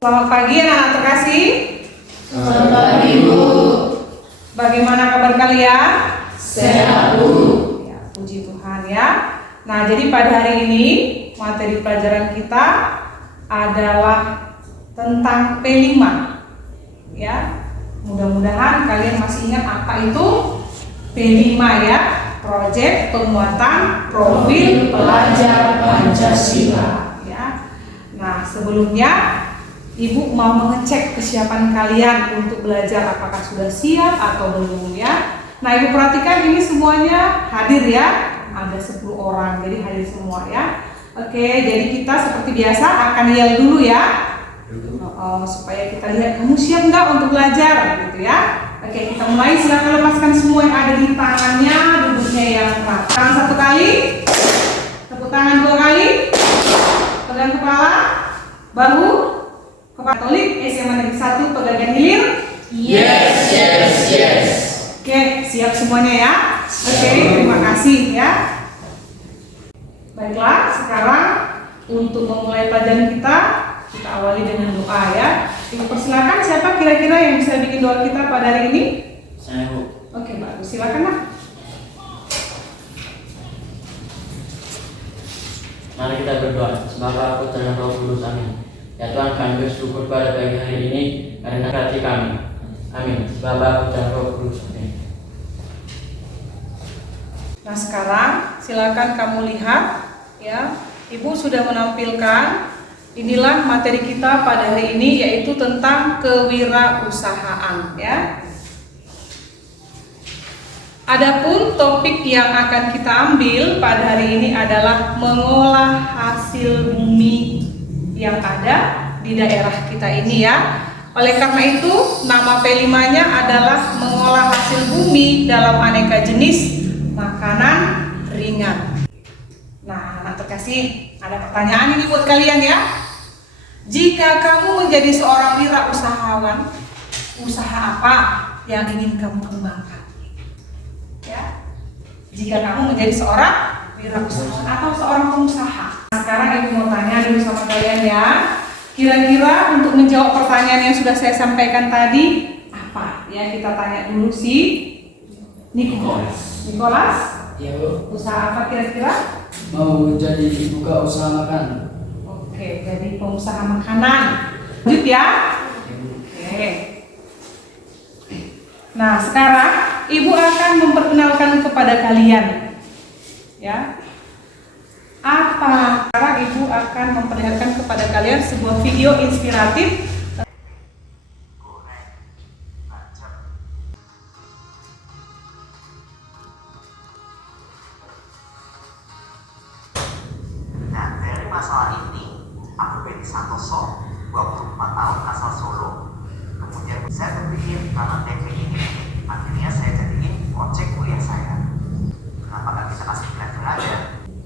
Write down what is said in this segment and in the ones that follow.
Selamat pagi anak-anak terkasih. Selamat pagi Bu. Bagaimana kabar kalian? Sehat Bu. Ya, puji Tuhan ya. Nah, jadi pada hari ini materi pelajaran kita adalah tentang P5. Ya. Mudah-mudahan kalian masih ingat apa itu P5 ya. Proyek penguatan profil pelajar Pancasila ya. Nah, sebelumnya Ibu mau mengecek kesiapan kalian untuk belajar apakah sudah siap atau belum ya. Nah, Ibu perhatikan ini semuanya hadir ya. Ada 10 orang, jadi hadir semua ya. Oke, jadi kita seperti biasa akan yel dulu ya. Supaya kita lihat kamu siap nggak untuk belajar gitu ya. Oke, kita mulai. Silakan lepaskan semua yang ada di tangannya, duduknya yang rapat. Tangan 1 kali, tepuk tangan 2 kali, pegang kepala, bahu, kepala Katolik, SMA Negeri 1, pegangan hilir. Yes. Oke, siap semuanya ya. Oke, terima kasih ya. Baiklah, sekarang untuk memulai pelajaran kita awali dengan doa ya. Ibu persilakan, siapa kira-kira yang bisa bikin doa kita pada hari ini? Saya Bu. Oke, bagus. Silakan Nak. Mari kita berdoa. Semoga aku dan Roh Kudus. Amin. Ya Tuhan, kami bersyukur pada pagi hari ini karena hati kami. Amin. Sebab aku dan Roh Kudus. Amin. Nah, sekarang silakan kamu lihat ya. Ibu sudah menampilkan inilah materi kita pada hari ini, yaitu tentang kewirausahaan ya. Adapun topik yang akan kita ambil pada hari ini adalah mengolah hasil bumi yang ada di daerah kita ini ya. Oleh karena itu, nama P5-nya adalah mengolah hasil bumi dalam aneka jenis makanan ringan. Nah, anak terkasih, ada pertanyaan ini buat kalian ya. Jika kamu menjadi seorang wirausahawan, usaha apa yang ingin kamu kembangkan? Ya. Jika kamu menjadi seorang wirausahawan atau seorang pengusaha. Sekarang Ibu mau tanya dulu sama kalian ya. Kira-kira untuk menjawab pertanyaan yang sudah saya sampaikan tadi, apa? Ya, kita tanya dulu si Nicholas. Iya Bu. Usaha apa kira-kira? Mau jadi buka usaha makan. Oke, jadi pengusaha makanan. Lanjut ya. Oke. Nah, sekarang Ibu akan memperkenalkan kepada kalian ya. Sekarang Ibu akan memperlihatkan kepada kalian sebuah video inspiratif. Nah, dari masalah ini, aku Benny Santoso, 24 tahun asal Solo. Kemudian saya berpikir karena tempe ini, akhirnya saya jadiin project kuliah saya. Kenapa nggak bisa kasih belajar aja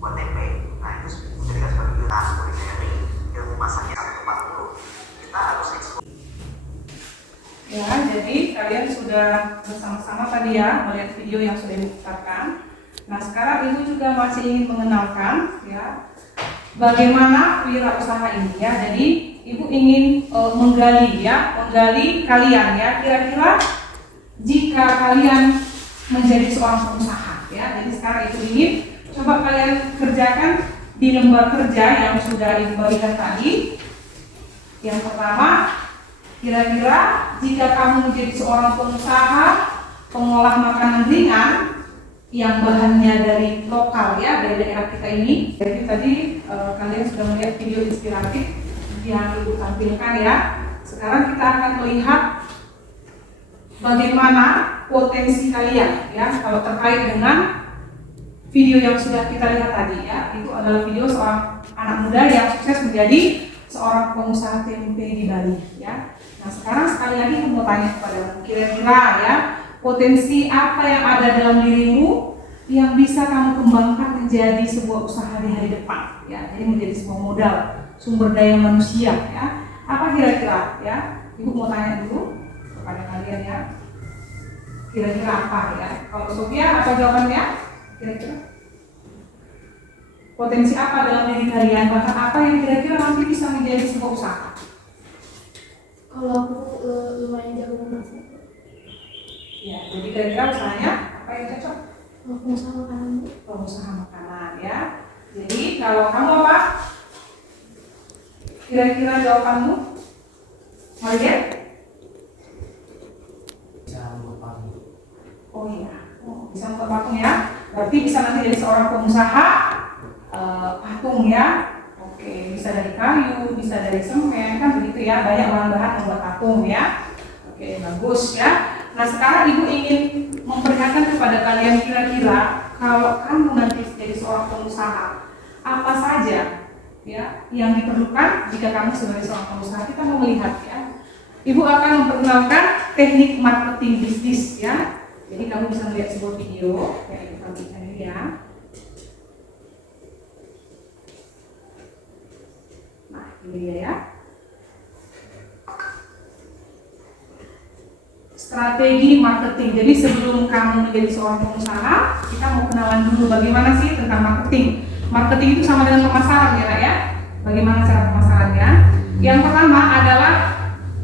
buat tempe? Nah, itu menjadikan sebagai ilmu kulineri, ilmu masaknya 140. Kita harus eksplor. Ya, jadi kalian sudah bersama-sama tadi ya melihat video yang sudah diputarkan. Nah, sekarang Ibu juga masih ingin mengenalkan ya bagaimana wirausaha ini ya. Jadi Ibu ingin menggali kalian ya, kira-kira jika kalian menjadi seorang pengusaha ya. Jadi sekarang Ibu ingin coba kalian kerjakan di lembar kerja yang sudah Ibu bagikan tadi. Yang pertama, kira-kira jika kamu menjadi seorang pengusaha pengolah makanan ringan yang bahannya dari lokal ya, dari daerah kita ini. Jadi tadi kalian sudah melihat video inspiratif yang Ibu tampilkan ya. Sekarang kita akan melihat bagaimana potensi kalian ya kalau terkait dengan video yang sudah kita lihat tadi ya. Itu adalah video seorang anak muda yang sukses menjadi seorang pengusaha tempe di Bali ya. Nah, sekarang sekali lagi aku mau tanya kepada kira-kira ya, potensi apa yang ada dalam dirimu yang bisa kamu kembangkan menjadi sebuah usaha di hari depan ya. Jadi menjadi sebuah modal sumber daya manusia ya. Apa kira-kira ya? Ibu mau tanya dulu kepada kalian ya. Kira-kira apa ya? Kalau Sofia apa jawabannya? Kira-kira potensi apa dalam diri kalian? Bahkan apa yang kira-kira nanti bisa menjadi sebuah usaha? Kalau aku lumayan jago memasak. Ya, jadi kira-kira usahanya apa yang cocok? Pengusaha makanan. Pengusaha makanan ya. Jadi kalau kamu apa? Kira-kira jawabanmu? Mau lihat? Bisa membuat patung. Oh iya, bisa membuat patung ya. Berarti bisa nanti jadi seorang pengusaha patung ya. Oke, bisa dari kayu, bisa dari semen, kan begitu ya. Banyak bahan-bahan membuat patung ya. Oke, bagus ya. Nah sekarang ibu ingin memperlihatkan kepada kalian kira-kira kalau kamu nanti jadi seorang pengusaha, apa saja ya yang diperlukan jika kamu sebagai seorang pengusaha. Kita mau melihat ya. Ibu akan memperkenalkan teknik marketing bisnis ya. Jadi kamu bisa melihat sebuah video yang ibu tampilkan ini ya. Nah ini dia ya. Strategi marketing. Jadi sebelum kamu menjadi seorang pengusaha, kita mau kenalan dulu bagaimana sih tentang marketing. Marketing itu sama dengan pemasaran ya, Nak ya. Bagaimana cara pemasarannya? Yang pertama adalah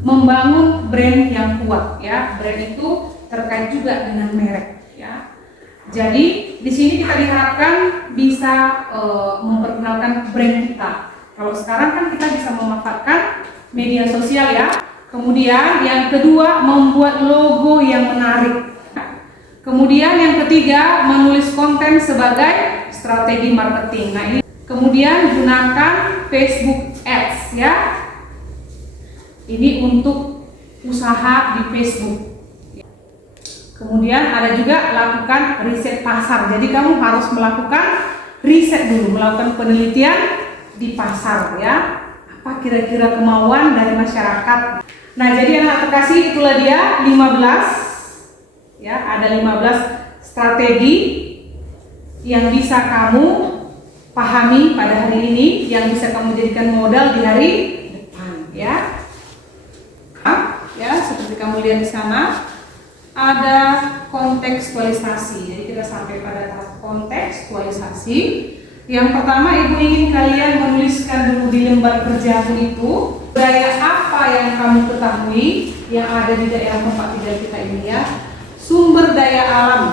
membangun brand yang kuat ya. Brand itu terkait juga dengan merek ya. Jadi di sini kita diharapkan bisa memperkenalkan brand kita. Kalau sekarang kan kita bisa memanfaatkan media sosial ya. Kemudian yang kedua membuat logo yang menarik. Kemudian yang ketiga menulis konten sebagai strategi marketing. Nah ini kemudian gunakan Facebook Ads ya. Ini untuk usaha di Facebook. Kemudian ada juga lakukan riset pasar. Jadi kamu harus melakukan riset dulu, melakukan penelitian di pasar ya. Apa kira-kira kemauan dari masyarakat. Nah, jadi anak terkasih itulah dia 15 ya, ada 15 strategi yang bisa kamu pahami pada hari ini, yang bisa kamu jadikan modal di hari depan ya. Ya, seperti kamu lihat di sana ada kontekstualisasi. Jadi kita sampai pada tahap kontekstualisasi. Yang pertama, ibu ingin kalian menuliskan dulu di lembar kerjamu itu budaya apa yang kamu ketahui yang ada di daerah tempat tinggal kita ini ya. Sumber daya alam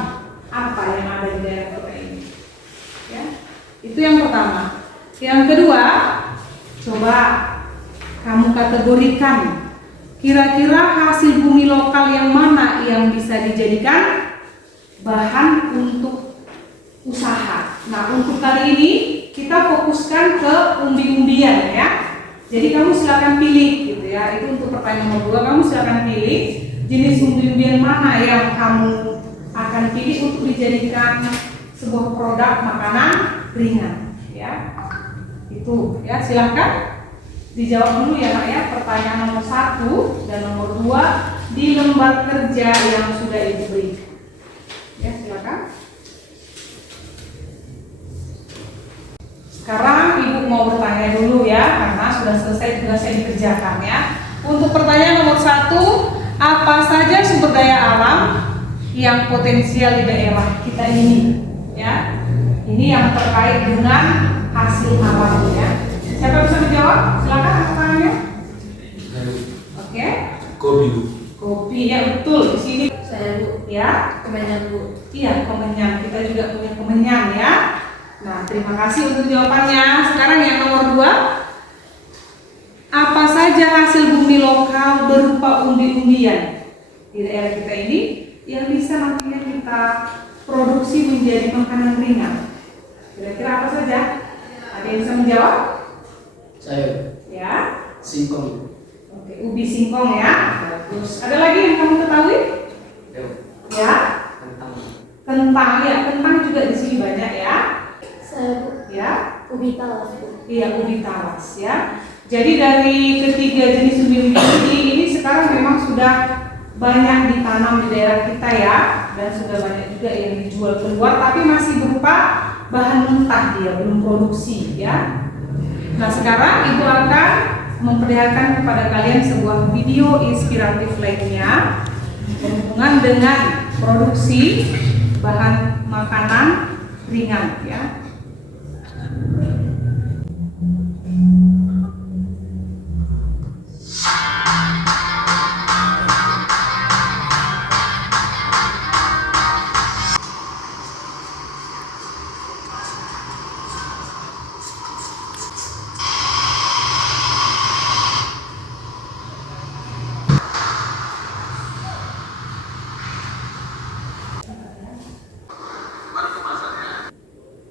apa yang ada di daerah kita ini ya. Itu yang pertama. Yang kedua, coba kamu kategorikan kira-kira hasil bumi lokal yang mana yang bisa dijadikan bahan untuk usaha. Nah, untuk kali ini kita fokuskan ke umbi-umbian ya. Jadi kamu silakan pilih gitu ya. Itu untuk pertanyaan nomor 2, kamu silakan pilih jenis umbi-umbian mana yang kamu akan pilih untuk dijadikan sebuah produk makanan ringan ya. Itu ya, silakan dijawab dulu ya Pak ya. Pertanyaan nomor 1 dan nomor 2 di lembar kerja yang sudah Ibu beri. Ya, silakan. Sekarang Ibu mau bertanya dulu ya, karena sudah selesai tugas yang dikerjakan ya. Untuk pertanyaan nomor 1, apa saja sumber daya alam yang potensial di daerah kita ini? Ya, ini yang terkait dengan hasil alam ya. Siapa bisa menjawab? Silakan pertanyaannya. Oke. Kopi Bu. Kopi ya, betul. Di sini Saya Bu, ya. Kemenyan Bu. Iya, kemenyan. Kita juga punya kemenyan ya. Nah, terima kasih untuk jawabannya. Sekarang yang nomor 2, apa saja hasil bumi lokal berupa umbi-umbian di daerah kita ini yang bisa nantinya kita produksi menjadi makanan ringan? Kira-kira apa saja? Ada yang bisa menjawab? Saya Ya. singkong. Oke, ubi singkong ya. Bagus. Ada lagi yang kamu ketahui? Ya. Kentang ya, kentang juga di sini banyak ya. Saya Bu, Ya. ubi talas Bu. Iya, ubi talas ya. Jadi dari ketiga jenis umbi-umbian ini sekarang memang sudah banyak ditanam di daerah kita ya, dan sudah banyak juga yang dijual keluar, tapi masih berupa bahan mentah dia, belum produksi ya. Nah sekarang Ibu akan memperlihatkan kepada kalian sebuah video inspiratif lainnya berhubungan dengan produksi bahan makanan ringan ya.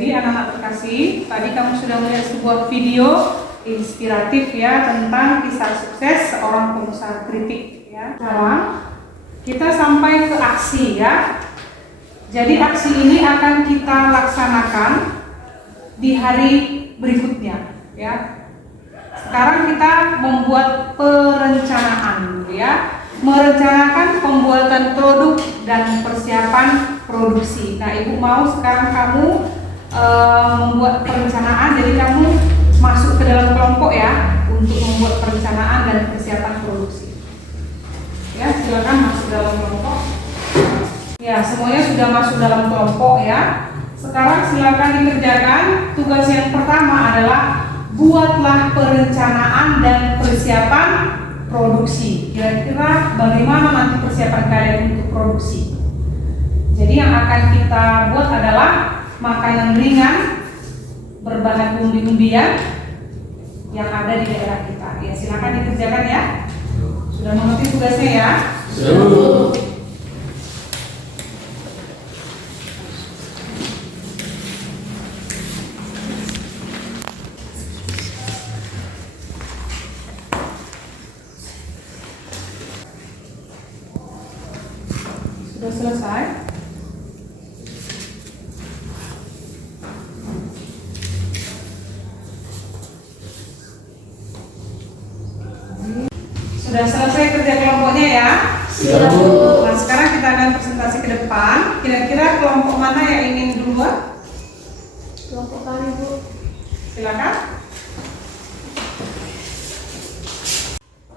Jadi anak-anak terkasih, tadi kamu sudah melihat sebuah video inspiratif ya tentang kisah sukses seorang pengusaha kritik ya. Sekarang kita sampai ke aksi ya. Jadi aksi ini akan kita laksanakan di hari berikutnya ya. Sekarang kita membuat perencanaan ya. Merencanakan pembuatan produk dan persiapan produksi. Nah, Ibu mau sekarang kamu membuat perencanaan, jadi kamu masuk ke dalam kelompok ya untuk membuat perencanaan dan persiapan produksi. Ya, silakan masuk dalam kelompok. Ya, semuanya sudah masuk dalam kelompok ya. Sekarang silakan dikerjakan. Tugas yang pertama adalah buatlah perencanaan dan persiapan produksi. Kira-kira bagaimana nanti persiapan kalian untuk produksi? Jadi yang akan kita buat adalah makanan ringan berbahan umbi-umbian yang ada di daerah kita. Ya, silakan dikerjakan ya. Sudah mengerti tugasnya ya? Sudah. Sudah selesai? Sudah selesai kerja kelompoknya ya? Sudah, Bu. Nah, sekarang kita akan presentasi ke depan. Kira-kira kelompok mana yang ingin duluan? Kelompok kami, Bu. Silakan.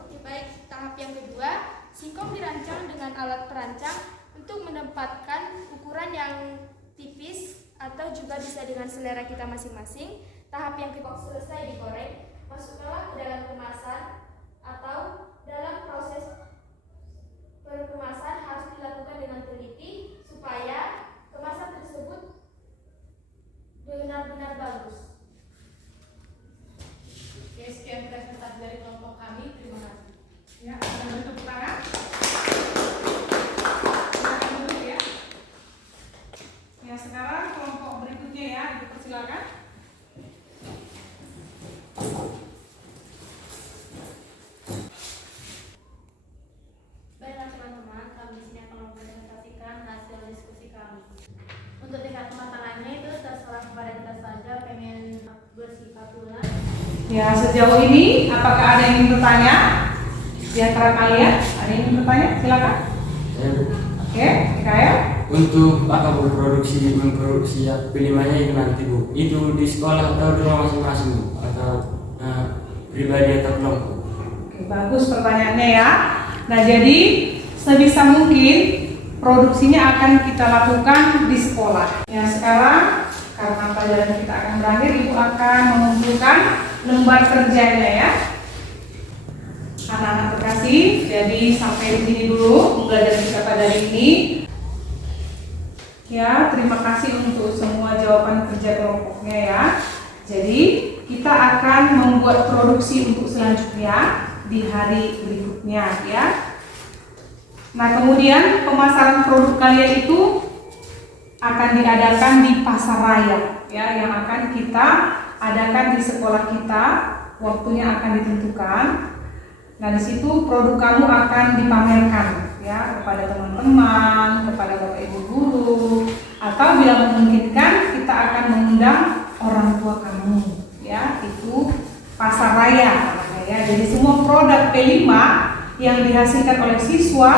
Oke, baik. Tahap yang kedua, singkong dirancang dengan alat perancang untuk menempatkan ukuran yang tipis atau juga bisa dengan selera kita masing-masing. Tahap yang kedua, selesai digoreng, masukkanlah ke dalam kemasan atau dalam proses perkemasan harus dilakukan dengan teliti supaya kemasan tersebut benar-benar bagus. Oke, sekian presentasi dari kelompok kami. Terima kasih. Ya, ada tepuk tangan. Silakan duduk ya. Ya, sekarang kelompok berikutnya ya, dipersilakan. Baiklah teman-teman, kami di sini akan mempresentasikan hasil diskusi kami. Untuk tingkat kematangannya itu terserah kepada kita saja, pengen bersifat tulang. Ya, sejauh ini apakah ada yang ingin bertanya? Di antara kalian, ada yang ingin bertanya? Silakan. Saya, Bu. Oke, Mikael. Untuk apa Bu memproduksi P5-nya itu nanti Bu? Itu di sekolah atau di rumah masing-masing Bu? Atau pribadi atau kelompok? Oke, bagus pertanyaannya ya. Nah, jadi sebisa mungkin produksinya akan kita lakukan di sekolah. Ya, sekarang karena pelajaran kita akan berakhir, Ibu akan mengumpulkan lembar kerjanya ya. Anak-anak terkasih, jadi sampai di sini dulu pembelajaran kita pada hari ini. Ya, terima kasih untuk semua jawaban kerja kelompoknya ya. Jadi kita akan membuat produksi untuk selanjutnya di hari berikutnya ya. Nah, kemudian pemasaran produk kalian itu akan diadakan di pasar raya ya, yang akan kita adakan di sekolah kita. Waktunya akan ditentukan. Nah, di situ produk kamu akan dipamerkan ya kepada teman-teman, kepada Bapak Ibu guru, atau bila memungkinkan kita akan mengundang orang tua kamu ya. Itu pasar raya namanya ya. Jadi semua produk P5 yang dihasilkan oleh siswa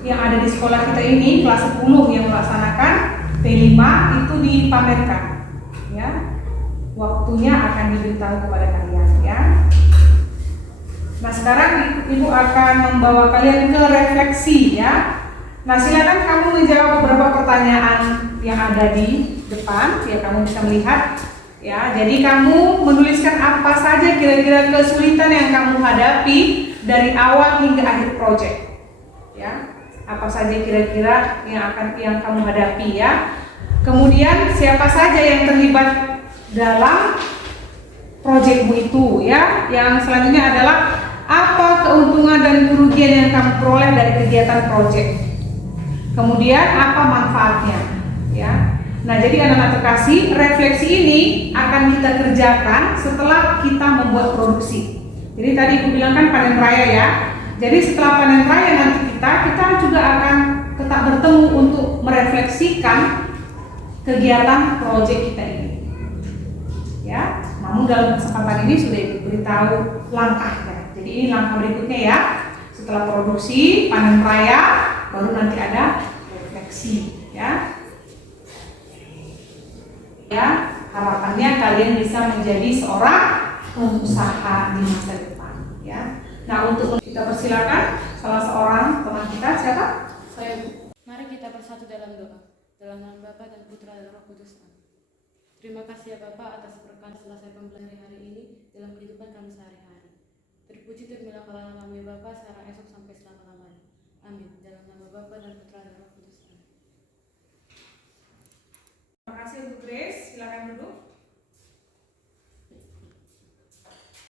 yang ada di sekolah kita ini kelas 10 yang melaksanakan P5 itu dipamerkan ya. Waktunya akan diberitahu kepada kalian ya. Nah, sekarang Ibu akan membawa kalian ke refleksi ya. Nah, silakan kamu menjawab beberapa pertanyaan yang ada di depan ya, kamu bisa melihat ya. Jadi kamu menuliskan apa saja kira-kira kesulitan yang kamu hadapi dari awal hingga akhir proyek ya. Apa saja kira-kira yang kamu hadapi ya. Kemudian siapa saja yang terlibat dalam proyekmu itu ya. Yang selanjutnya adalah apa keuntungan dan kerugian yang kamu peroleh dari kegiatan proyek. Kemudian apa manfaatnya ya. Nah, jadi anak-anak terkasih, refleksi ini akan kita kerjakan setelah kita membuat produksi. Jadi tadi Ibu bilang kan panen raya ya. Jadi setelah panen raya nanti kita juga akan tetap bertemu untuk merefleksikan kegiatan proyek kita ini. Ya, namun dalam kesempatan ini sudah Ibu beritahu langkahnya. Jadi ini langkah berikutnya ya. Setelah produksi, panen raya, baru nanti ada refleksi ya. Ya, harapannya kalian bisa menjadi seorang pengusaha di masa depan ya. Nah, untuk kita persilakan salah seorang teman kita, siapa? Saya Bu. Mari kita bersatu dalam doa. Dalam nama Bapa dan Putra dan Roh Kudus. Terima kasih ya Bapak atas berkat selesai pembelajaran hari ini dalam kehidupan kami sehari-hari. Terpuji termilah kami Bapak sekarang esok sampai selama-lamanya. Amin. Dalam nama Bapa dan Putra